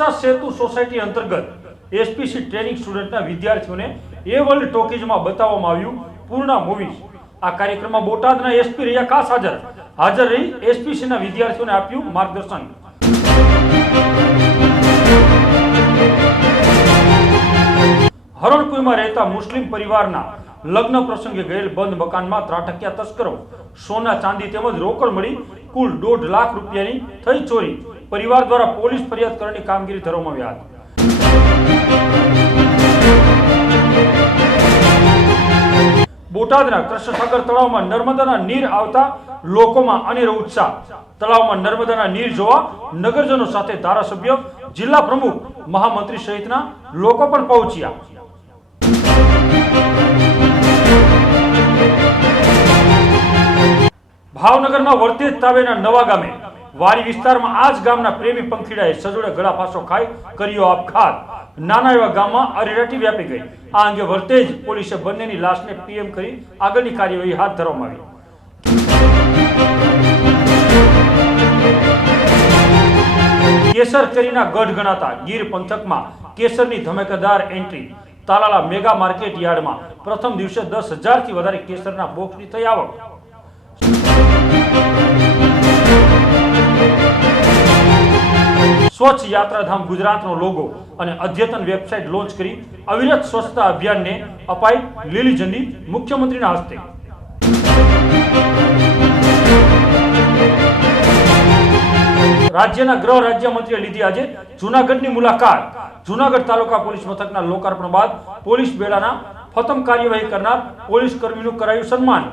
Raksha Setu society અંतर्गत SPC training स्टूडेंटना विद्यार्थीओने a world टॉकीजमां बताववामां आव्युं Purna movies. Uh कार्यक्रममां बोटादना SP રહ્યા ખાસ हाजर रही एसपीसी ना विद्यार्थीओने आप्युं मार्गदर्शन। हरणकुईमां રહેતા मुस्लिम परिवारना लग्न प्रसंगे गयेल बंद मकानमां ત્રાટક્યા तस्करो सोना चांदी તેમજ रोकड़ मळी कुल 1.5 लाख રૂપિયાની થઈ ચોરી। परिवार द्वारा पोलीस फरियाद करવાની कामगीरी ધરવામાં આવી હતી। बोटादना कृष्णसागर तळावमां नर्मदाना नीर आवता लोकोमां अनेरो उत्साह। तळावमां नर्मदाना नीर जोवा नगरजनो साथे धारासभ्य, जिल्ला प्रमुख, महामंत्री सहितना लोको पण पहोंच्या। भावनगरमां वर्तेज तावेना नवा गामे वारी विस्तारमां आज गामना प्रेमी पंखीडाए सजोड़े गळाफांसो खाई कर्यो आपघात। नाना एवा गाममां अरेराटी व्यापी गई। आ अंगे वर्तेज पोलीसे बंनेनी लाशने पीएम करी आगळनी कार्यवाही हाथ धरवामां आवी। केसर केरीना गढ़ गणाता गीर पंथकमां केसरनी धमाकेदार एंट्री। तालाला मेगा मार्केट यार्डमां प्रथम दिवसे 10,000 थी वधारे केसरना बोक्सनी थई आवक। स्वच्छ यात्राधाम गुजरातनो लोगो અને અદ્યતન વેબસાઇટ લોન્ચ કરી અવિરત સ્વચ્છતા અભિયાનને અપાઈ લીલી ઝંડી મુખ્યમંત્રીના હસ્તે। રાજ્યના ગૃહ રાજ્યમંત્રીએ લીધી આજે જૂનાગઢની મુલાકાત। જૂનાગઢ તાલુકા પોલીસ મથકના લોકાર્પણ બાદ પોલીસ બેડાના પ્રથમ કાર્યવાહી કરનાર પોલીસ કર્મીનું કરાયું સન્માન।